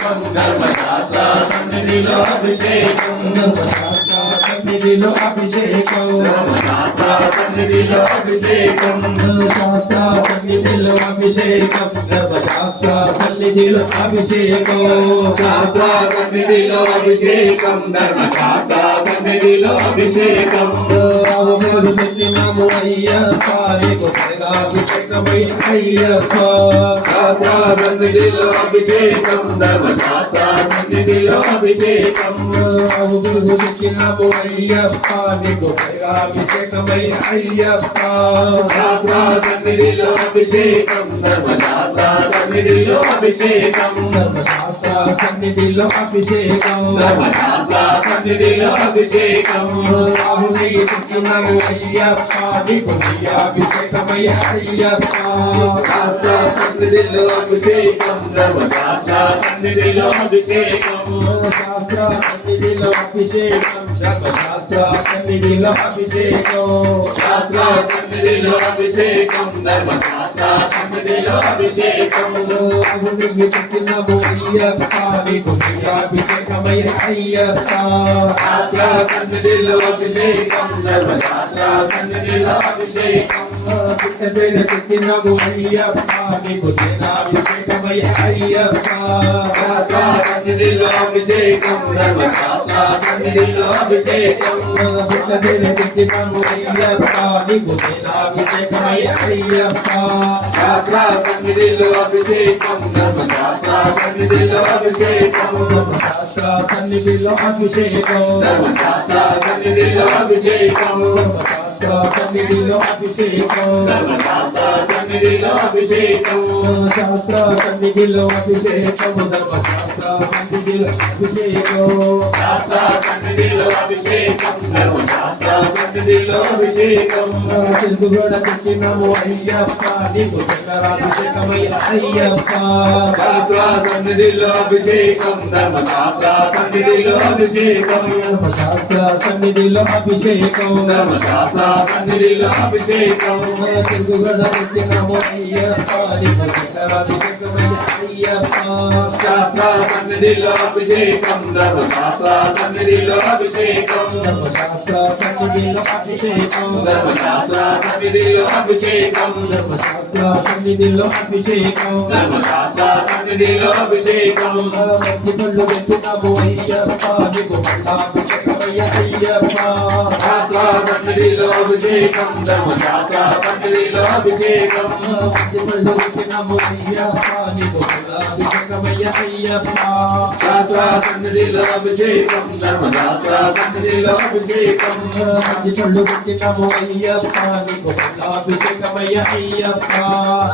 ధర్మశాస్త్ర సన్నిధిలో అభిషేకం సన్నిధిలో అభిషేకం ధర్మశాస్త్ర సన్నిధిలో అభిషేకం సన్నిధిలో అభిషేకం ధర్మశాస్త్ర సన్నిధిలో అభిషేకం శాస్త్ర సన్నిధిలో అభిషేకం ధర్మశాస్త్ర సన్నిధిలో అభిషేకం రాముడు పెట్టినాము అయ్యప్ప నీకు అభిషేకమై అయ్యప్ప శాస్త్ర సన్నిధిలో అభిషేకం ధర్మశాస్త్ర సన్నిధిలో అభిషేకం రాముడు పెట్టినాము అయ్యప్ప నీకు అభిషేకమై అయ్యప్ప శాస్త్ర సన్నిధిలో అభిషేకం ధర్మశాస్త్ర సన్నిధిలో అభిషేకం ధర్మశాస్త్ర సన్నిధిలో అభిషేకం ధర్మశాస్త్ర సన్నిధిలో అభిషేకం రాముడికి పెట్టినాము అయ్యప్ప నీకు అభిషేకమై అయ్యప్ప శాస్త్ర సన్నిధిలో అభిషేకం ధర్మశాస్త్ర సన్నిధిలో అభిషేకం శాస్త్ర సన్నిధిలో అభిషేకం ధర్మశాస్త్ర సన్నిధిలో అభిషేకం శాస్త్ర సన్నిధిలో అభిషేకం ధర్మశాస్త్ర సన్నిధిలో అభిషేకం రాముడికి పెట్టినాము అయ్యప్ప నీకు అభిషేకమై అయ్యప్ప శాస్త్ర సన్నిధిలో అభిషేకం ధర్మశాస్త్ర సన్నిధిలో అభిషేకం పెట్టినాము అయ్యప్ప నీకు అభిషేకమై అయ్యప్ప శాస్త్ర సన్నిధిలో అభిషేకం ధర్మశాస్త్ర సన్నిధిలో అభిషేకం పెట్టినాము అయ్యప్ప నీకు అభిషేకమై అయ్యప్ప శాస్త్ర సన్నిధిలో అభిషేకం ధర్మశాస్త్ర సన్నిధిలో అభిషేకం శాస్త్ర సన్నిధిలో అభిషేకం ధర్మశాస్త్ర సన్నిధిలో అభిషేకం సన్నిధిలో అభిషేకం ధర్మశాస్త్ర సన్నిధిలో అభిషేకం శాస్త్ర సన్నిధిలో అభిషేకం ధర్మశాస్త్ర సన్నిధిలో అభిషేకం శాస్త్ర సన్నిధిలో అభిషేకం ధర్మశాస్త్ర సన్నిధిలో అభిషేకం తెలుగుగడ పెట్టినాము అయ్యప్ప నీకు అభిషేకమై అయ్యప్ప శాస్త్ర సన్నిధిలో అభిషేకం ధర్మశాస్త్ర సన్నిధిలో అభిషేకం ధర్మశాస్త్ర సన్నిధిలో అభిషేకం ధర్మశాస్త్ర సన్నిధిలో అభిషేకం తెలుగుగడ పెట్టినాము అయ్యప్ప నీకు అభిషేకమై అయ్యప్ప శాస్త్ర సన్నిధిలో అభిషేకం ధర్మశాస్త్ర సన్నిధిలో అభిషేకం ధర్మశాస్త్ర సన్నిధిలో అభిషేకం ధర్మశాస్త్ర సన్నిధిలో అభిషేకం ధర్మశాస్త్ర సన్నిధిలో అభిషేకం ధర్మశాస్త్ర సన్నిధిలో అభిషేకం మంచి పళ్ళు పెట్టినాము అయ్యప్ప నీకు అభిషేకమై అయ్యప్ప శాస్త్ర సన్నిధిలో అభిషేకం ధర్మశాస్త్ర సన్నిధిలో అభిషేకం మంచి పళ్ళు పెట్టినాము అయ్యప్ప నీకు అభిషేకమై అయ్యప్ప శాస్త్ర సన్నిధిలో అభిషేకం ధర్మశాస్త్ర సన్నిధిలో అభిషేకం మంచి పళ్ళు పెట్టినాము అయ్యప్ప నీకు అభిషేకమై అయ్యప్ప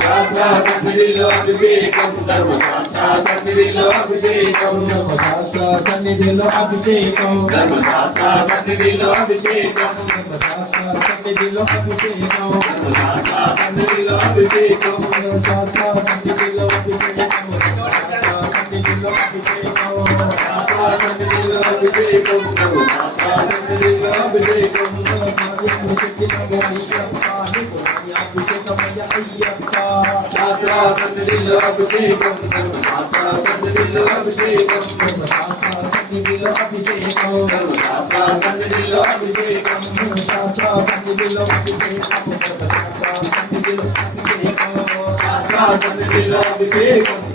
శాస్త్ర సన్నిధిలో అభిషేకం ధర్మశాస్త్ర సన్నిధిలో అభిషేకం ధర్మశాస్త్ర సన్నిధిలో అభిషేకం ధర్మశాస్త్ర సన్నిధిలో అభిషేకం ధర్మశాస్త్ర సన్నిధిలో అభిషేకం ధర్మశాస్త్ర సన్నిధిలో అభిషేకం శాస్త్ర సన్నిధిలో అభిషేకం సన్నిధిలో అభిషేకం శాస్త్ర సన్నిధిలో అభిషేకం ధర్మశాస్త్ర సన్నిధిలో అభిషేకం అభిషేకమయ్య అయ్యప్ప శాస్త్ర సన్నిధిలో అభిషేకం ధర్మశాస్త్ర సన్నిధిలో అభిషేకం సన్నిధిలో అభిషేకం ధర్మశాస్త్ర సన్నిధిలో అభిషేకం శాస్త్ర సన్నిధిలో అభిషేకం శాస్త్ర సన్నిధిలో అభిషేకం